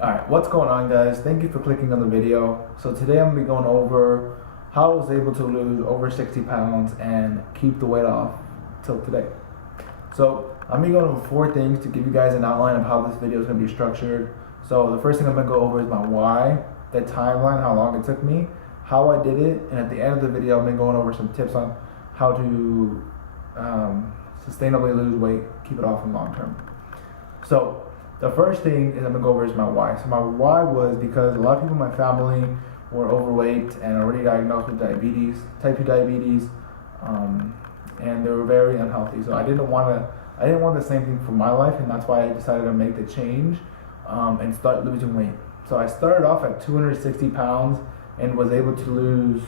Alright, what's going on, guys? Thank you for clicking on the video. So today I'm going to be going over how I was able to lose over 60 pounds and keep the weight off till today. So I'm going to go over 4 things to give you guys an outline of how this video is going to be structured. So the first thing I'm going to go over is my why, the timeline, how long it took me, how I did it, and at the end of the video I'm going to be going over some tips on how to sustainably lose weight, keep it off in long term. So the first thing is I'm gonna go over is my why. So my why was because a lot of people in my family were overweight and already diagnosed with diabetes, type 2 diabetes, and they were very unhealthy. So I didn't want the same thing for my life, and that's why I decided to make the change and start losing weight. So I started off at 260 pounds and was able to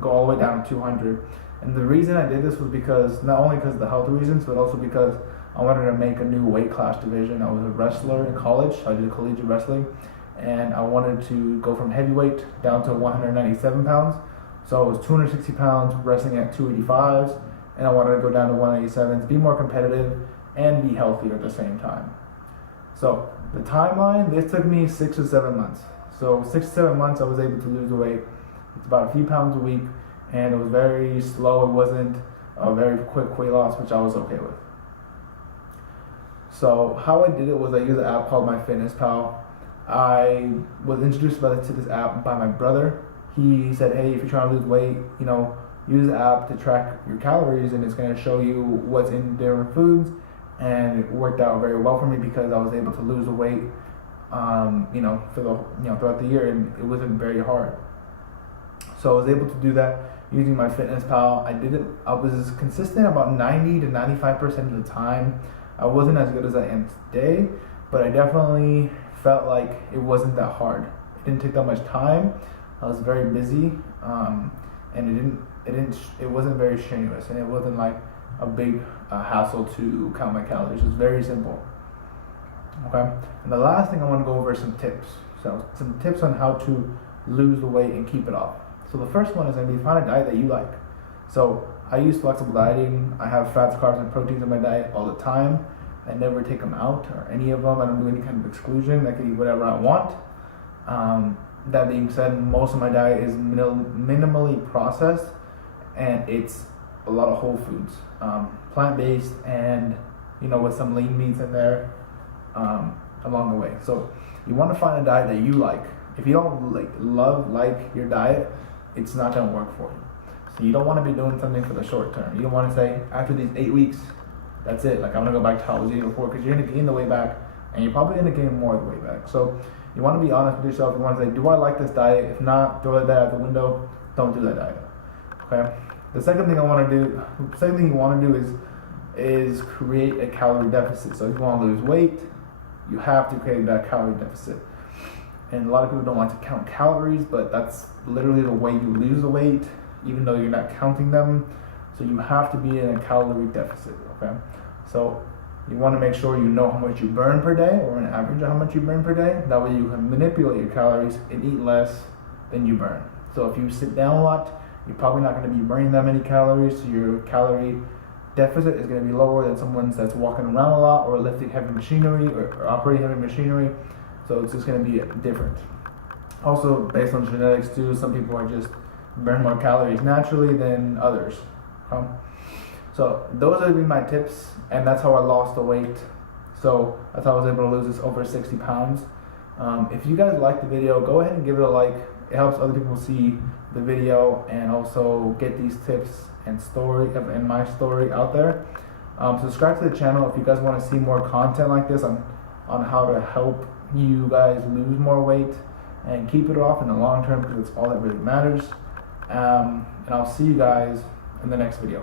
go all the way down to 200. And the reason I did this was because, not only because of the health reasons, but also because I wanted to make a new weight class division. I was a wrestler in college. I did collegiate wrestling, and I wanted to go from heavyweight down to 197 pounds. So I was 260 pounds wrestling at 285s, and I wanted to go down to 187s, be more competitive, and be healthier at the same time. So the timeline, this took me 6 to 7 months. So 6 to 7 months I was able to lose the weight. It's about a few pounds a week, and it was very slow. It wasn't a very quick weight loss, which I was okay with. So how I did it was I used an app called MyFitnessPal. I was introduced to this app by my brother. He said, hey, if you're trying to lose weight, use the app to track your calories, and it's going to show you what's in different foods. And it worked out very well for me because I was able to lose the weight, throughout the year, and it wasn't very hard. So I was able to do that using MyFitnessPal. I was consistent about 90 to 95% of the time. I wasn't as good as I am today, but I definitely felt like it wasn't that hard. It didn't take that much time. I was very busy, and it wasn't very strenuous, and it wasn't like a big hassle to count my calories. It was very simple. Okay, and the last thing I want to go over is some tips. So some tips on how to lose the weight and keep it off. So the first one is going to be find a diet that you like. So I use flexible dieting. I have fats, carbs, and proteins in my diet all the time. I never take them out or any of them. I don't do any kind of exclusion. I can eat whatever I want. That being said, most of my diet is minimally processed, and it's a lot of whole foods, plant-based, and with some lean meats in there along the way. So you want to find a diet that you like. If you don't like your diet, it's not going to work for you. So you don't want to be doing something for the short term. You don't want to say, after these 8 weeks, that's it. Like, I'm going to go back to how I was eating before, because you're going to gain the weight back, and you're probably going to gain more of the weight back. So you want to be honest with yourself. You want to say, do I like this diet? If not, throw that out the window. Don't do that diet. Okay? The second thing you want to do is create a calorie deficit. So if you want to lose weight, you have to create that calorie deficit. And a lot of people don't like to count calories, but that's literally the way you lose the weight, even though you're not counting them. So you have to be in a calorie deficit, okay? So you want to make sure you know how much you burn per day, or an average of how much you burn per day. That way you can manipulate your calories and eat less than you burn. So if you sit down a lot, you're probably not going to be burning that many calories, so your calorie deficit is going to be lower than someone that's walking around a lot or lifting heavy machinery or operating heavy machinery. So it's just going to be different. Also, based on genetics too, some people are just burn more calories naturally than others. So those are my tips, and that's how I lost the weight. So that's how I was able to lose this over 60 pounds. If you guys like the video, go ahead and give it a like. It helps other people see the video and also get these tips and my story out there. Subscribe to the channel if you guys want to see more content like this on how to help you guys lose more weight and keep it off in the long term, because it's all that really matters. And I'll see you guys in the next video.